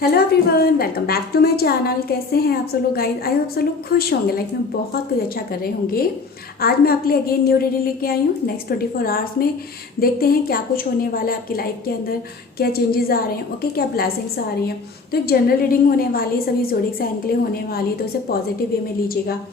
Hello everyone, welcome back to my channel. कैसे हैं आप सब लोग गाइस? आई होप सब लोग खुश होंगे, लाइफ में बहुत कुछ अच्छा कर रहे होंगे। आज मैं आपके लिए अगेन न्यू रीडिंग लेके आई हूँ। नेक्स्ट 24 आवर्स में देखते हैं क्या कुछ होने वाला है आपकी लाइफ के अंदर, क्या चेंजेस आ रहे हैं, ओके, क्या ब्लेसिंग्स आ रही हैं। तो एक जनरल रीडिंग होने वाली है, सभी ज़ोडिएक साइन के लिए होने वाली है, तो उसे पॉजिटिव वे में लीजिएगा।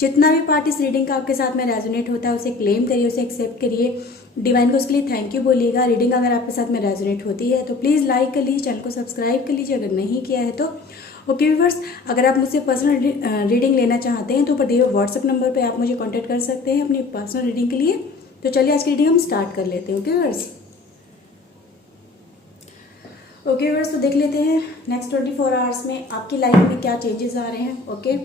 जितना भी पार्ट इस रीडिंग का आपके साथ में रेजोनेट होता है उसे क्लेम करिए, उसे एक्सेप्ट करिए, डिवाइन को उसके लिए थैंक यू बोलिएगा। रीडिंग अगर आपके साथ में रेजोनेट होती है तो प्लीज़ लाइक कर लीजिए, चैनल को सब्सक्राइब कर लीजिए अगर नहीं किया है तो। ओके व्यूअर्स, अगर आप मुझसे पर्सनल रीडिंग लेना चाहते हैं तो ऊपर दिए हुए व्हाट्सएप नंबर पे आप मुझे कांटेक्ट कर सकते हैं अपनी पर्सनल रीडिंग के लिए। तो चलिए आज की रीडिंग हम स्टार्ट कर लेते हैं। ओके व्यूअर्स, तो देख लेते हैं नेक्स्ट 24 आवर्स में आपकी लाइफ में क्या चेंजेस आ रहे हैं, ओके,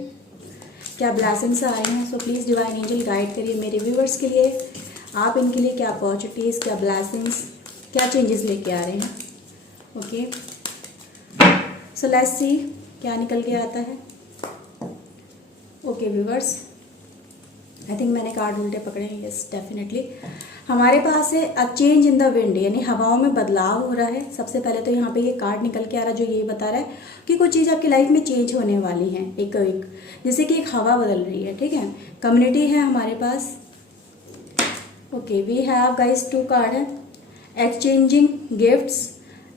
क्या ब्लेसिंग्स आ रहे हैं। So please divine angel guide करिए मेरे व्यूअर्स के लिए, आप इनके लिए क्या अपॉर्चुनिटीज़, क्या ब्लेसिंग्स, क्या चेंजेस लेके आ रहे हैं। ओके, सो लेट्स सी क्या निकल के आता है। ओके व्यूअर्स, आई थिंक मैंने कार्ड उल्टे पकड़े हैं। यस डेफिनेटली हमारे पास है a change in the wind, यानी हवाओं में बदलाव हो रहा है। सबसे पहले तो यहाँ पे ये कार्ड निकल के आ रहा है जो ये बता रहा है कि कुछ चीज़ आपकी लाइफ में चेंज होने वाली है। एक जैसे कि एक हवा बदल रही है, ठीक है। कम्युनिटी है हमारे पास। Okay, we have guys two card है, exchanging gifts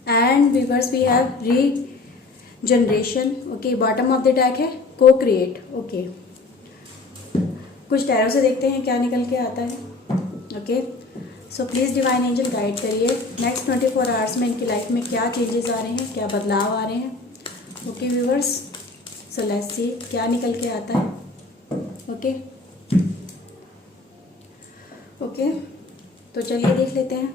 and viewers we have regeneration. Okay, bottom of the deck है को क्रिएट। ओके, कुछ टैरो से देखते हैं क्या निकल के आता है। Okay, so please divine angel guide करिए नेक्स्ट 24 आवर्स में इनकी लाइफ में क्या चेंजेस आ रहे हैं, क्या बदलाव आ रहे हैं। Okay viewers, so let's see क्या निकल के आता है। ओके ओके, तो चलिए देख लेते हैं।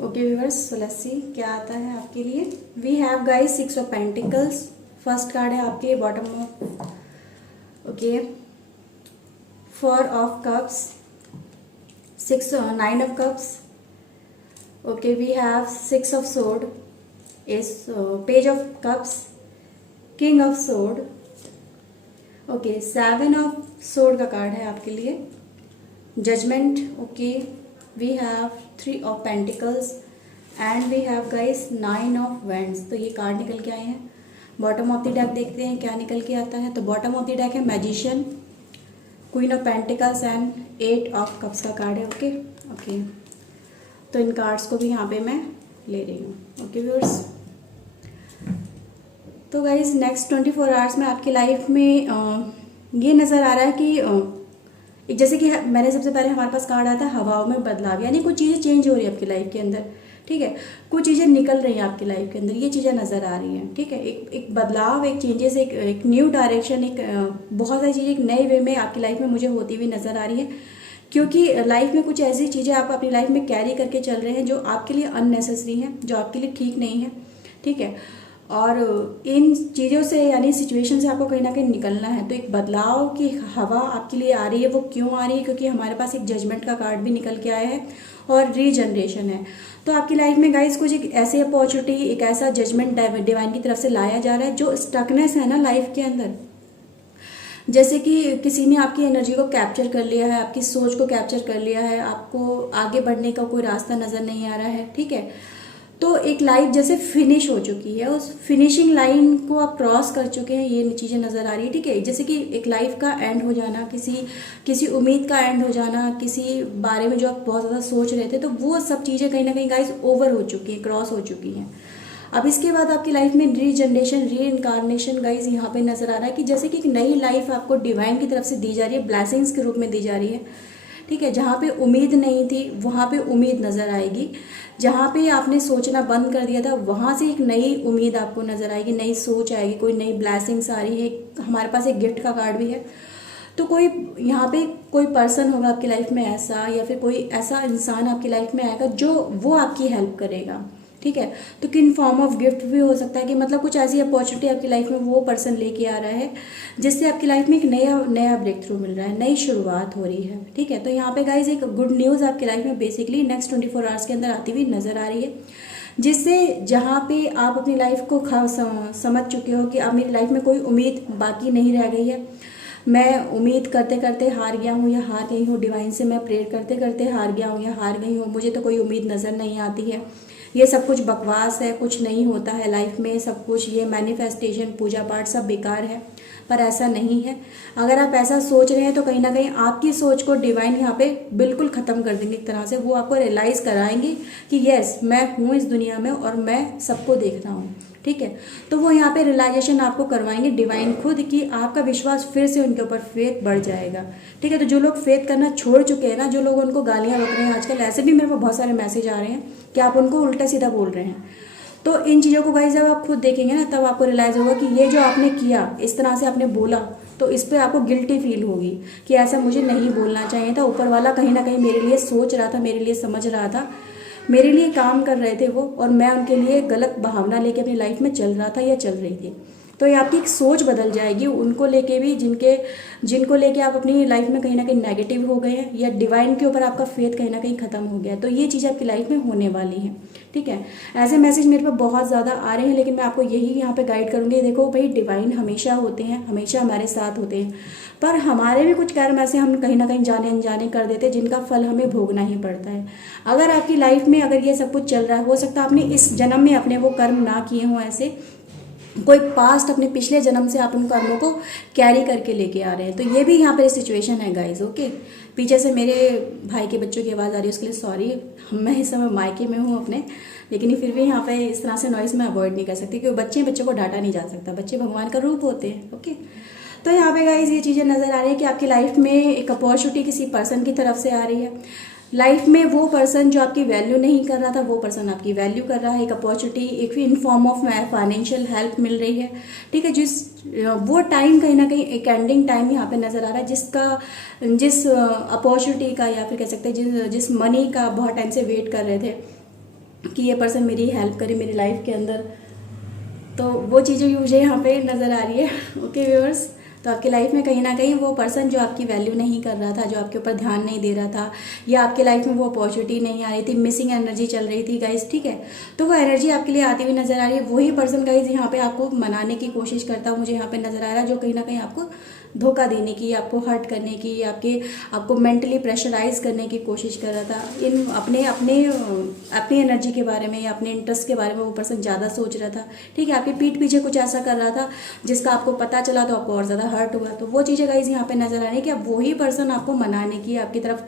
Okay viewers, so let's see क्या आता है आपके लिए। We have guys 6 of pentacles, first card है आपके bottom of. Okay, 4 of cups, 9 of cups. Okay, we have 6 of sword, is page of cups, king of sword. Okay, 7 of sword का card है आपके लिए, judgement. Okay, we have 3 of pentacles and we have guys 9 of wands. तो ये card निकल के आए हैं। बॉटम ऑफ द डेक देखते हैं क्या निकल के आता है। तो बॉटम ऑफ द डेक है magician, queen of pentacles and 8 of cups का कार्ड है। ओके ओके, तो इन कार्ड्स को भी यहाँ पे मैं ले रही हूँ। ओके व्यूअर्स, तो गाइज नेक्स्ट 24 आवर्स में आपकी लाइफ में ये नज़र आ रहा है कि जैसे कि मैंने सबसे पहले हमारे पास कार्ड आया था हवाओं में बदलाव, यानी कुछ चीज़ें चेंज हो रही है आपकी लाइफ के अंदर, ठीक है। कुछ चीज़ें निकल रही हैं आपकी लाइफ के अंदर, ये चीज़ें नज़र आ रही हैं, ठीक है। एक बदलाव, एक चेंजेस, एक न्यू डायरेक्शन, बहुत सारी चीज़ें एक नए वे में आपकी लाइफ में मुझे होती हुई नज़र आ रही है। क्योंकि लाइफ में कुछ ऐसी चीज़ें आप अपनी लाइफ में कैरी करके चल रहे हैं जो आपके लिए अननेसेसरी हैं, जो आपके लिए ठीक नहीं है, ठीक है। और इन चीज़ों से यानी सिचुएशन से आपको कहीं ना कहीं निकलना है। तो एक बदलाव की हवा आपके लिए आ रही है। वो क्यों आ रही है? क्योंकि हमारे पास एक जजमेंट का कार्ड भी निकल के आया है और रीजनरेशन है। तो आपकी लाइफ में गाइस कुछ एक ऐसी अपॉर्चुनिटी, एक ऐसा जजमेंट डिवाइन की तरफ से लाया जा रहा है। जो स्टकनेस है ना लाइफ के अंदर, जैसे कि किसी ने आपकी एनर्जी को कैप्चर कर लिया है, आपकी सोच को कैप्चर कर लिया है, आपको आगे बढ़ने का कोई रास्ता नज़र नहीं आ रहा है, ठीक है। तो एक लाइफ जैसे फिनिश हो चुकी है, उस फिनिशिंग लाइन को आप क्रॉस कर चुके हैं, ये चीज़ें नज़र आ रही है, ठीक है। जैसे कि एक लाइफ का एंड हो जाना, किसी उम्मीद का एंड हो जाना, किसी बारे में जो आप बहुत ज़्यादा सोच रहे थे, तो वो सब चीज़ें कहीं ना कहीं गाइस ओवर हो चुकी हैं, क्रॉस हो चुकी हैं। अब इसके बाद आपकी लाइफ में रीजनरेशन, री इनकारनेशन गाइस यहाँ पे नज़र आ रहा है कि जैसे कि एक नई लाइफ आपको डिवाइन की तरफ से दी जा रही है, ब्लेसिंग्स के रूप में दी जा रही है, ठीक है। जहाँ पे उम्मीद नहीं थी वहाँ पे उम्मीद नज़र आएगी, जहाँ पे आपने सोचना बंद कर दिया था वहाँ से एक नई उम्मीद आपको नज़र आएगी, नई सोच आएगी, कोई नई ब्लेसिंग्स आ रही है। हमारे पास एक गिफ्ट का कार्ड भी है। तो कोई यहाँ पे कोई पर्सन होगा आपकी लाइफ में ऐसा, या फिर कोई ऐसा इंसान आपकी लाइफ में आएगा जो वो आपकी हेल्प करेगा, ठीक है। तो किन फॉर्म ऑफ गिफ्ट भी हो सकता है कि मतलब कुछ ऐसी अपॉर्चुनिटी आपकी लाइफ में वो पर्सन लेके आ रहा है जिससे आपकी लाइफ में एक नया ब्रेक थ्रू मिल रहा है, नई शुरुआत हो रही है, ठीक है। तो यहाँ पे गाइज एक गुड न्यूज़ आपकी लाइफ में बेसिकली नेक्स्ट 24 आवर्स के अंदर आती हुई नज़र आ रही है, जिससे जहाँ पे आप अपनी लाइफ को समझ चुके हो कि अब मेरी लाइफ में कोई उम्मीद बाकी नहीं रह गई है, मैं उम्मीद करते करते हार गया हूँ या हार गई हूँ, डिवाइन से मैं प्रेयर करते करते हार गया हूँ या हार गई हूँ, मुझे तो कोई उम्मीद नज़र नहीं आती है, ये सब कुछ बकवास है, कुछ नहीं होता है लाइफ में, सब कुछ ये मैनिफेस्टेशन पूजा पाठ सब बेकार है। पर ऐसा नहीं है। अगर आप ऐसा सोच रहे हैं तो कहीं ना कहीं आपकी सोच को डिवाइन यहाँ पे बिल्कुल ख़त्म कर देंगे एक तरह से। वो आपको रियलाइज़ कराएंगे कि यस मैं हूँ इस दुनिया में और मैं सबको देख रहा हूँ, ठीक है। तो वो यहाँ पे रियलाइजेशन आपको करवाएंगे डिवाइन खुद, कि आपका विश्वास फिर से उनके ऊपर फेथ बढ़ जाएगा, ठीक है। तो जो लोग फेथ करना छोड़ चुके हैं ना, जो लोग उनको गालियाँ बक रहे हैं आजकल, ऐसे भी मेरे को बहुत सारे मैसेज आ रहे हैं कि आप उनको उल्टा सीधा बोल रहे हैं। तो इन चीज़ों को गाइस जब आप खुद देखेंगे ना, तब आपको रियलाइज़ होगा कि ये जो आपने किया, इस तरह से आपने बोला, तो इस पर आपको गिल्टी फील होगी कि ऐसा मुझे नहीं बोलना चाहिए था। ऊपर वाला कहीं ना कहीं मेरे लिए सोच रहा था, मेरे लिए समझ रहा था, मेरे लिए काम कर रहे थे वो, और मैं उनके लिए गलत भावना लेके अपनी लाइफ में चल रहा था या चल रही थी। तो ये आपकी एक सोच बदल जाएगी उनको लेके भी, जिनको लेके आप अपनी लाइफ में कहीं ना कहीं नेगेटिव हो गए हैं, या डिवाइन के ऊपर आपका फेथ कहीं ना कहीं खत्म हो गया है। तो ये चीज़ आपकी लाइफ में होने वाली है, ठीक है। ऐसे मैसेज मेरे पे बहुत ज़्यादा आ रहे हैं, लेकिन मैं आपको यही यहाँ पे गाइड करूँगी। देखो भाई, डिवाइन हमेशा होते हैं, हमेशा हमारे साथ होते हैं, पर हमारे भी कुछ कर्म ऐसे हम कहीं ना कहीं जाने अनजाने कर देते हैं, जिनका फल हमें भोगना ही पड़ता है। अगर आपकी लाइफ में अगर ये सब कुछ चल रहा है, हो सकता है आपने इस जन्म में अपने वो कर्म ना किए हों, ऐसे कोई पास्ट अपने पिछले जन्म से आप उन कर्मों को कैरी करके लेके आ रहे हैं। तो ये भी यहाँ पर सिचुएशन है गाइज, ओके। पीछे से मेरे भाई के बच्चों की आवाज़ आ रही है, उसके लिए सॉरी। मैं इस समय मायके में हूँ अपने, लेकिन फिर भी यहाँ पे इस तरह से नॉइस में अवॉइड नहीं कर सकती, क्योंकि बच्चों को डांटा नहीं जा सकता, बच्चे भगवान का रूप होते हैं, ओके। तो यहाँ पे गाइज ये चीज़ें नज़र आ रही है कि आपकी लाइफ में एक अपॉर्चुनिटी किसी पर्सन की तरफ से आ रही है। लाइफ में वो पर्सन जो आपकी वैल्यू नहीं कर रहा था, वो पर्सन आपकी वैल्यू कर रहा है। एक अपॉर्चुनिटी, एक in form of financial help मिल रही है, ठीक है। वो टाइम कहीं ना कहीं एक एंडिंग टाइम यहाँ पे नज़र आ रहा है, जिस अपॉर्चुनिटी का, या फिर कह सकते हैं जिस मनी का बहुत टाइम से वेट कर रहे थे कि ये पर्सन मेरी हेल्प करे मेरी लाइफ के अंदर, तो वो चीज़ें मुझे यहाँ पे नज़र आ रही है, ओके व्यूअर्स। तो आपकी लाइफ में कहीं ना कहीं वो पर्सन जो आपकी वैल्यू नहीं कर रहा था, जो आपके ऊपर ध्यान नहीं दे रहा था, या आपके लाइफ में वो अपॉर्चुनिटी नहीं आ रही थी, मिसिंग एनर्जी चल रही थी गाइज, ठीक है। तो वो एनर्जी आपके लिए आती हुई नजर आ रही है। वही पर्सन गाइज यहाँ पे आपको मनाने की कोशिश करता हुआ मुझे यहाँ पे नजर आ रहा है, जो कहीं ना कहीं आपको धोखा देने की, आपको हर्ट करने की, आपको मेंटली प्रेशराइज करने की कोशिश कर रहा था। इन अपनी एनर्जी के बारे में या अपने इंटरेस्ट के बारे में वो पर्सन ज़्यादा सोच रहा था, ठीक है। आपके पीठ पीछे कुछ ऐसा कर रहा था जिसका आपको पता चला तो आपको और ज़्यादा हर्ट हुआ। तो वो चीज़ें गाइज यहाँ पे नज़र आ रही है कि अब वही पर्सन आपको मनाने की आपकी तरफ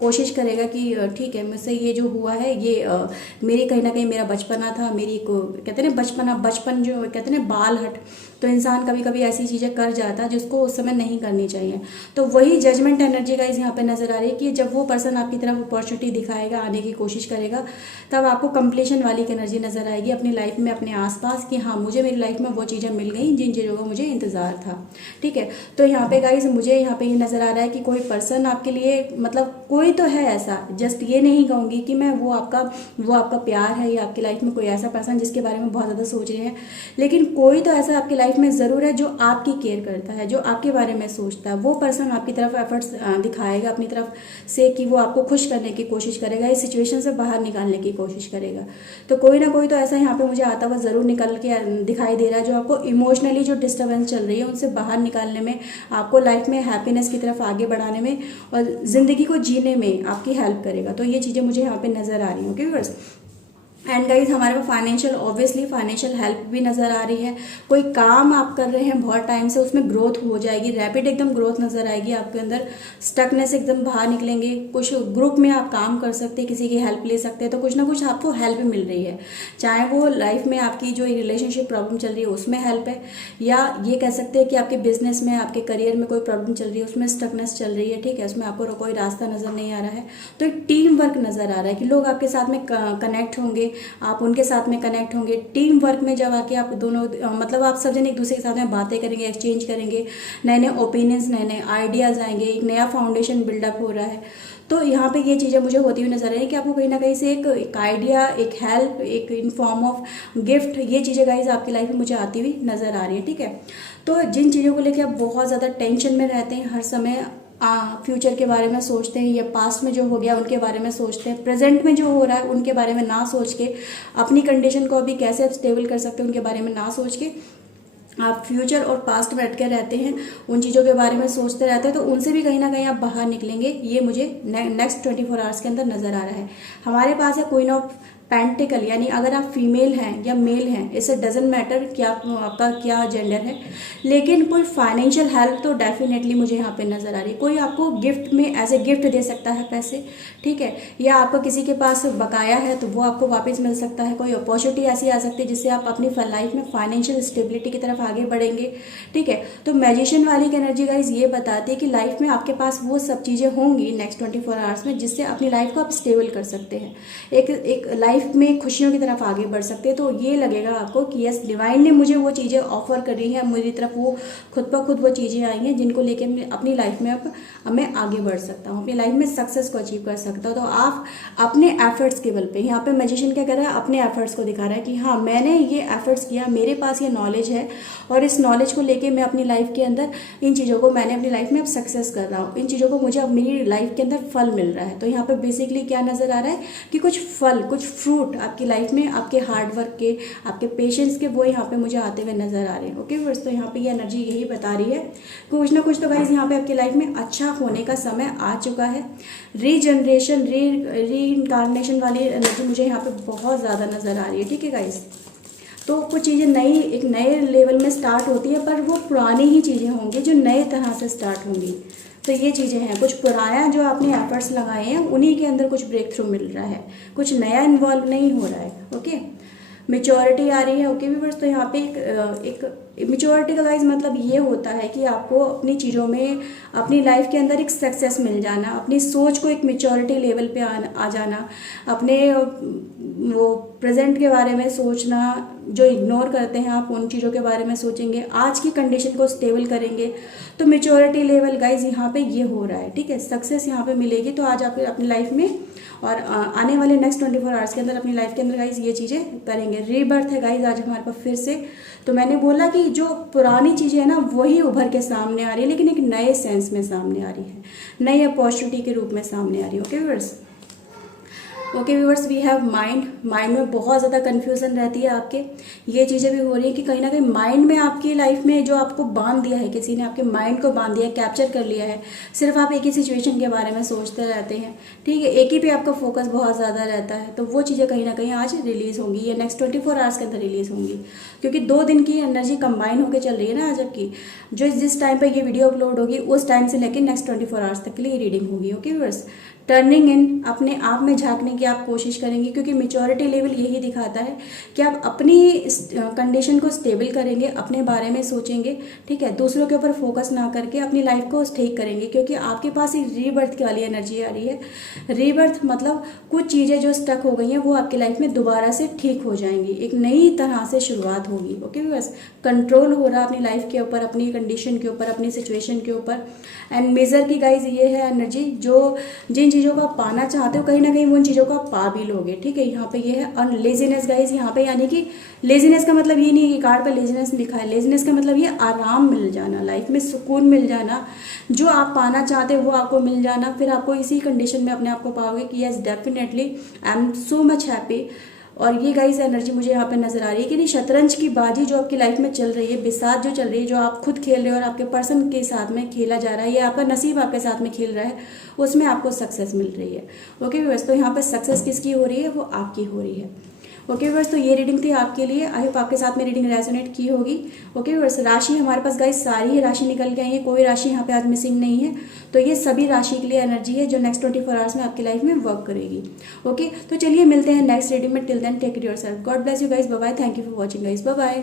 कोशिश करेगा कि ठीक है, मुझसे ये जो हुआ है ये मेरी कहीं ना कहीं मेरा बचपना था, मेरी को कहते हैं बचपन जो कहते हैं बाल हट, तो इंसान कभी कभी ऐसी चीज़ें कर जाता है जिसको उस समय नहीं करनी चाहिए। तो वही जजमेंट एनर्जी गाइज यहाँ पे नज़र आ रही है कि जब वो पर्सन आपकी तरफ अपॉर्चुनिटी दिखाएगा, आने की कोशिश करेगा, तब आपको कंप्लीशन वाली की एनर्जी नज़र आएगी अपनी लाइफ में, अपने आसपास, कि हाँ मुझे मेरी लाइफ में वो चीज़ें मिल गई जिन चीज़ों का मुझे इंतज़ार था, ठीक है। तो यहाँ पे गाइज मुझे यहाँ पे ये नज़र आ रहा है कि कोई पर्सन आपके लिए, मतलब कोई तो है ऐसा, जस्ट ये नहीं कहूँगी कि मैं वो आपका प्यार है, या आपकी लाइफ में कोई ऐसा पर्सन जिसके बारे में बहुत ज़्यादा सोच रहे हैं, लेकिन कोई तो ऐसा आपकी लाइफ में ज़रूर है जो आपकी केयर करता है, जो आपके बारे में सोचता है। वो पर्सन आपकी तरफ एफर्ट्स दिखाएगा अपनी तरफ से कि वो आपको खुश करने की कोशिश करेगा, इस सिचुएशन से बाहर निकालने की कोशिश करेगा। तो कोई ना कोई तो ऐसा यहाँ पे मुझे आता हुआ ज़रूर निकल के दिखाई दे रहा है, जो आपको इमोशनली जो डिस्टर्बेंस चल रही है उनसे बाहर निकालने में, आपको लाइफ में हैप्पीनेस की तरफ आगे बढ़ाने में और ज़िंदगी को जीने में आपकी हेल्प करेगा। तो ये चीज़ें मुझे यहाँ पे नज़र आ रही हैं, ओके व्यूअर्स। एंड गाइज हमारे पास फाइनेंशियल हेल्प भी नज़र आ रही है। कोई काम आप कर रहे हैं बहुत टाइम से, उसमें ग्रोथ हो जाएगी, रैपिड एकदम ग्रोथ नज़र आएगी आपके अंदर, स्टकनेस एकदम बाहर निकलेंगे। कुछ ग्रुप में आप काम कर सकते हैं, किसी की हेल्प ले सकते हैं, तो कुछ ना कुछ आपको हेल्प मिल रही है, चाहे वो लाइफ में आपकी जो रिलेशनशिप प्रॉब्लम चल रही है उसमें हेल्प है, या ये कह सकते हैं कि आपके बिजनेस में, आपके करियर में कोई प्रॉब्लम चल रही है, उसमें स्टकनेस चल रही है, ठीक है, उसमें आपको कोई रास्ता नज़र नहीं आ रहा है। तो एक टीम वर्क नज़र आ रहा है कि लोग आपके साथ में कनेक्ट होंगे, आप उनके साथ में कनेक्ट होंगे। टीम वर्क में जब आके आप दोनों मतलब आप सब जन एक दूसरे के साथ में बातें करेंगे, एक्सचेंज करेंगे, नए नए ओपिनियंस, नए नए आइडियाज़ आएंगे, एक नया फाउंडेशन बिल्डअप हो रहा है। तो यहाँ पे ये चीज़ें मुझे होती हुई नजर आ रही है कि आपको कहीं ना कहीं से एक आइडिया, एक हेल्प, एक इन फॉर्म ऑफ गिफ्ट, ये चीज़ें गाइज आपकी लाइफ में मुझे आती हुई नज़र आ रही है, ठीक है। तो जिन चीज़ों को लेकर आप बहुत ज़्यादा टेंशन में रहते हैं, हर समय फ्यूचर के बारे में सोचते हैं, या पास्ट में जो हो गया उनके बारे में सोचते हैं, प्रेजेंट में जो हो रहा है उनके बारे में ना सोच के, अपनी कंडीशन को अभी कैसे आप स्टेबल कर सकते हैं उनके बारे में ना सोच के, आप फ्यूचर और पास्ट में अटके रहते हैं, उन चीज़ों के बारे में सोचते रहते हैं, तो उनसे भी कहीं ना कहीं आप बाहर निकलेंगे, ये मुझे नेक्स्ट 24 आवर्स के अंदर नज़र आ रहा है। हमारे पास है क्वीन ऑफ पेंटिकल, यानी अगर आप फीमेल हैं या मेल हैं, इसे डजेंट मैटर कि आपका क्या जेंडर है, लेकिन कोई फाइनेंशियल हेल्प तो डेफिनेटली मुझे यहाँ पे नज़र आ रही है। कोई आपको गिफ्ट में एज ए गिफ्ट दे सकता है पैसे, ठीक है, या आपका किसी के पास बकाया है तो वो आपको वापस मिल सकता है। कोई अपॉर्चुनिटी ऐसी आ सकती है जिससे आप अपनी लाइफ में फाइनेंशियल स्टेबिलिटी की तरफ आगे बढ़ेंगे, ठीक है। तो मैजिशियन वाली की एनर्जी गाइज ये बताती है कि लाइफ में आपके पास वो सब चीज़ें होंगी नेक्स्ट 24 आवर्स में जिससे अपनी लाइफ को आप स्टेबल कर सकते हैं, एक लाइफ में खुशियों की तरफ आगे बढ़ सकते हैं। तो ये लगेगा आपको कि यस, डिवाइन ने मुझे वो चीज़ें ऑफर करी हैं, मेरी तरफ वो खुद ब खुद वो चीज़ें आई हैं जिनको लेके मैं अपनी लाइफ में अब मैं आगे बढ़ सकता हूँ, अपनी लाइफ में सक्सेस को अचीव कर सकता हूँ। तो आप अपने एफर्ट्स के बल पे, यहाँ पे मैजिशियन क्या कर रहा है, अपने एफर्ट्स को दिखा रहा है कि हाँ, मैंने ये एफर्ट्स किया, मेरे पास ये नॉलेज है और इस नॉलेज को लेके मैं अपनी लाइफ के अंदर इन चीज़ों को मैंने अपनी लाइफ में अब सक्सेस कर रहा हूँ, इन चीज़ों को मुझे अब मेरी लाइफ के अंदर फल मिल रहा है। तो यहाँ पे बेसिकली क्या नज़र आ रहा है कि कुछ फल, कुछ फ्रूट आपकी लाइफ में आपके हार्डवर्क के, आपके पेशेंस के, वो यहाँ पे मुझे आते हुए नजर आ रहे हैं। ओके व्यूअर्स, तो यहाँ पे ये एनर्जी यही बता रही है कुछ ना कुछ तो गाइज यहाँ पे आपकी लाइफ में अच्छा होने का समय आ चुका है। रीजनरेशन, रीइंकारनेशन वाली एनर्जी मुझे यहाँ पे बहुत ज़्यादा नजर आ रही है, ठीक है गाइज। तो कुछ चीज़ें नई, एक नए लेवल में स्टार्ट होती है, पर वो पुरानी ही चीज़ें होंगी जो नए तरह से स्टार्ट होंगी। तो ये चीज़ें हैं, कुछ पुराना जो आपने एफर्ट्स लगाए हैं उन्हीं के अंदर कुछ ब्रेक थ्रू मिल रहा है, कुछ नया इन्वॉल्व नहीं हो रहा है। ओके, मेच्योरिटी आ रही है। ओके व्यूअर्स, तो यहाँ पे एक मेच्योरिटी का गाइज मतलब ये होता है कि आपको अपनी चीज़ों में, अपनी लाइफ के अंदर एक सक्सेस मिल जाना, अपनी सोच को एक मेच्योरिटी लेवल पे आ जाना, अपने वो प्रेजेंट के बारे में सोचना, जो इग्नोर करते हैं आप उन चीज़ों के बारे में सोचेंगे, आज की कंडीशन को स्टेबल करेंगे। तो मेच्योरिटी लेवल गाइज यहाँ पे ये हो रहा है, ठीक है, सक्सेस यहाँ पे मिलेगी। तो आज आप अपनी लाइफ में और आने वाले नेक्स्ट 24 आवर्स के अंदर अपनी लाइफ के अंदर गाइज ये चीज़ें करेंगे। रीबर्थ है गाइज आज हमारे पास फिर से। तो मैंने बोला कि जो पुरानी चीज़ें हैं ना वही उभर के सामने आ रही है, लेकिन एक नए सेंस में सामने आ रही है, नई अपॉर्चुनिटी के रूप में सामने आ रही है। Okay viewers, okay viewers, we have mind में बहुत ज़्यादा कन्फ्यूज़न रहती है आपके। ये चीज़ें भी हो रही है कि कहीं ना कहीं माइंड में आपकी लाइफ में जो आपको बांध दिया है, किसी ने आपके माइंड को बांध दिया है, कैप्चर कर लिया है, सिर्फ आप एक ही सिचुएशन के बारे में सोचते रहते हैं, ठीक है, एक ही पे आपका फोकस बहुत ज़्यादा रहता है। तो वो चीज़ें कहीं ना कहीं आज रिलीज़ होंगी, ये नेक्स्ट 24 आवर्स के अंदर रिलीज़ होंगी, क्योंकि 2 दिन की एनर्जी कंबाइन होकर चल रही है ना आज आपकी। जो जिस टाइम पर ये वीडियो अपलोड होगी उस टाइम से लेकर नेक्स्ट 24 आवर्स तक के लिए रीडिंग होगी। ओके व्यूअर्स, टर्निंग इन, अपने आप में झांकने की आप कोशिश करेंगे, क्योंकि मेच्योरिटी लेवल यही दिखाता है कि आप अपनी कंडीशन को स्टेबल करेंगे, अपने बारे में सोचेंगे, ठीक है, दूसरों के ऊपर फोकस ना करके अपनी लाइफ को ठीक करेंगे, क्योंकि आपके पास एक रीबर्थ वाली एनर्जी आ रही है। रीबर्थ मतलब कुछ चीज़ें जो स्टक हो गई हैं वो आपकी लाइफ में दोबारा से ठीक हो जाएंगी, एक नई तरह से शुरुआत होगी। ओके बस, कंट्रोल हो रहा अपनी लाइफ के ऊपर, अपनी कंडीशन के ऊपर, अपनी सिचुएशन के ऊपर। एंड मेजर की गाइज ये है एनर्जी, जो जिन चीज़ों को आप पाना चाहते हो कहीं ना कहीं उन चीज़ों को आप पा भी लोगे, ठीक है। यहाँ पे ये है। और लेजीनेस गाइज यहाँ पे, यानी कि लेजीनेस का मतलब ये नहीं है कि कार्ड पर लेजीनेस लिखा है, लेजीनेस का मतलब ये आराम मिल जाना, लाइफ में सुकून मिल जाना, जो आप पाना चाहते हो वो आपको मिल जाना। फिर आपको इसी कंडीशन में अपने आप को पाओगे कि yes definitely I am so much happy. और ये गाइस एनर्जी मुझे यहाँ पे नजर आ रही है कि नहीं, शतरंज की बाजी जो आपकी लाइफ में चल रही है, बिसात जो चल रही है, जो आप खुद खेल रहे हो और आपके पर्सन के साथ में खेला जा रहा है, ये आपका नसीब आपके साथ में खेल रहा है, उसमें आपको सक्सेस मिल रही है। ओके व्यूअर्स, तो यहाँ पे सक्सेस किसकी हो रही है, वो आपकी हो रही है। ओके व्यूअर्स, तो ये रीडिंग थी आपके लिए। आई होप आपके साथ में रीडिंग रेजोनेट की होगी। ओके व्यूअर्स, राशि हमारे पास गाइस सारी ही राशि निकल के आई है, कोई राशि यहाँ पे आज मिसिंग नहीं है। तो ये सभी राशि के लिए एनर्जी है जो नेक्स्ट 24 आवर्स में आपकी लाइफ में वर्क करेगी। ओके, तो चलिए मिलते हैं नेक्स्ट रीडिंग में। Till then take care yourself, God bless you guys, bye bye, thank you for watching guys, bye bye.